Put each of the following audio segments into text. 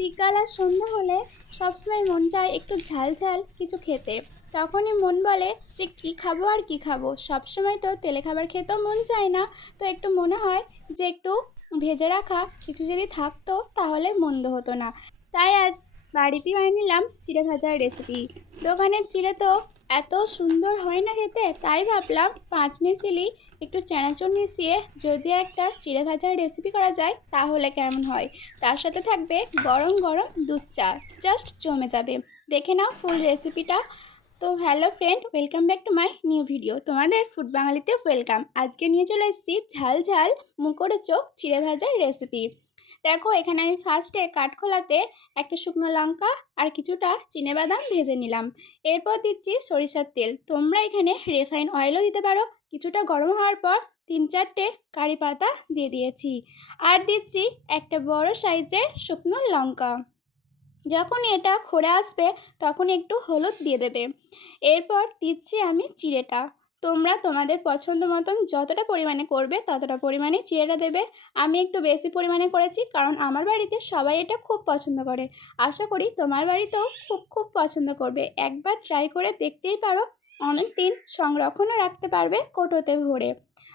বিকাল আর সন্ধ্যা হলে সবসময় মন চায় একটু ঝাল ঝাল কিছু খেতে। তখনই মন বলে যে কী খাবো আর কী খাবো, সবসময় তো তেলে খাবার খেতেও মন চায় না। তো একটু মনে হয় যে একটু ভেজে রাখা কিছু যদি থাকতো তাহলে মন্দ হতো না। তাই আজ বাড়িতেই বানিয়ে নিলাম চিড়ে ভাজার রেসিপি। দোকানের চিড়ে তো এত সুন্দর হয় না খেতে, তাই ভাবলাম 5 মিশিয়ে একটু চানাচুর মিশিয়ে যদি একটা চিড়ে ভাজার রেসিপি করা যায় তাহলে কেমন হয়। তার সাথে থাকবে গরম গরম দুধ চা, জাস্ট জমে যাবে। দেখে নাও ফুল রেসিপিটা। তো hello friend, welcome back to my new video. তোমাদের ফুড বাঙালিতে ওয়েলকাম। আজকে নিয়ে চলে এসেছি ঝাল ঝাল মুখরোচক চোখ চিড়ে ভাজার রেসিপি। দেখো এখানে আমি ফার্স্টে কাঠখোলাতে একটা শুকনো লঙ্কা আর কিছুটা চিনেবাদাম ভেজে নিলাম। এরপর দিচ্ছি সরিষার তেল, তোমরা এখানে রিফাইন অয়েলও দিতে পারো। কিছুটা গরম হওয়ার পর 3-4টে কারি পাতা দিয়ে দিয়েছি, আর দিচ্ছি একটা বড় সাইজের শুকনো লঙ্কা। যখন এটা খড়ে আসবে তখন একটু হলুদ দিয়ে দেবে। এরপর দিচ্ছি আমি চিড়েটা। তোমরা তোমাদের পছন্দ মতন যতটা পরিমাণে করবে ততটা পরিমাণে চিড়েটা দেবে। আমি একটু বেশি পরিমাণে করেছি কারণ আমার বাড়িতে সবাই এটা খুব পছন্দ করে। আশা করি তোমার বাড়িতেও খুব খুব পছন্দ করবে। একবার ট্রাই করে দেখতেই পারো, অনেক দিন সংরক্ষণও রাখতে পারবে কৌটোতে ভরে।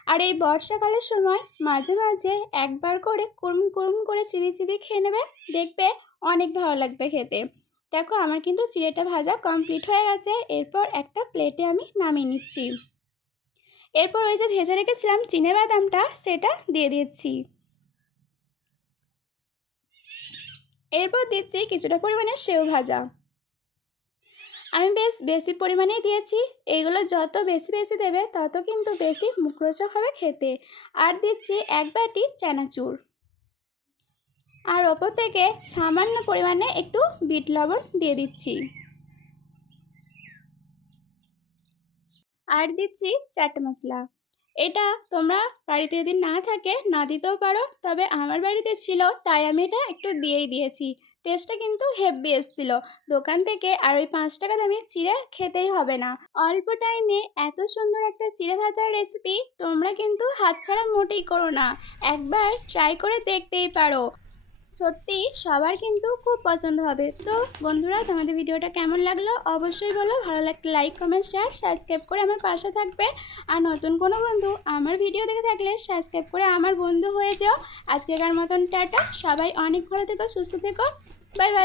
আর এই বর্ষাকালের সময় মাঝে মাঝে একবার করে কুরুম কুরুম করে চিবি চিবি খেয়ে নেবে, দেখবে অনেক ভালো লাগবে খেতে। দেখো আমার কিন্তু চিড়েটা ভাজা কমপ্লিট হয়ে গেছে। এরপর একটা প্লেটে আমি নামিয়ে নিচ্ছি। এরপর ওই যে ভেজে রেখেছিলাম চিনেবাদামটা সেটা দিয়ে দিচ্ছি। এরপর দিচ্ছি কিছুটা পরিমাণে সেও ভাজা। আমি বেশ বেশি পরিমাণেই দিয়েছি। এইগুলো যত বেশি বেশি দেবে তত কিন্তু বেশি মুখরোচক হবে খেতে। আর দিচ্ছি 1 বাটি চানাচুর। আর ওপর থেকে সামান্য পরিমাণে একটু বিট লবণ দিয়ে দিচ্ছি। আর দিচ্ছি চাট মশলা। এটা তোমরা বাড়িতে যদি না থাকে না দিতেও পারো, তবে আমার বাড়িতে ছিল তাই আমি এটা একটু দিয়েই দিয়েছি। টেস্টটা কিন্তু হেভি এসেছিলো দোকান থেকে। আর ওই 5 টাকা দামে চিড়ে খেতেই হবে না। অল্প টাইমে এত সুন্দর একটা চিড়ে ভাজার রেসিপি তোমরা কিন্তু হাতছাড়া মোটেই করো না, একবার ট্রাই করে দেখতেই পারো। সত্যি সবার কিন্তু খুব পছন্দ হবে। তো বন্ধুরা, তোমাদের ভিডিওটা কেমন লাগলো অবশ্যই বলো। ভালো লাগলে লাইক কমেন্ট শেয়ার সাবস্ক্রাইব করে আমার পাশে থাকবে। আর নতুন কোনো বন্ধু আমার ভিডিও দেখে থাকলে সাবস্ক্রাইব করে আমার বন্ধু হয়ে যাও। আজকেকার মতন টাটা, সবাই অনেক ভালো থেকো, সুস্থ থেকো, বাই বাই।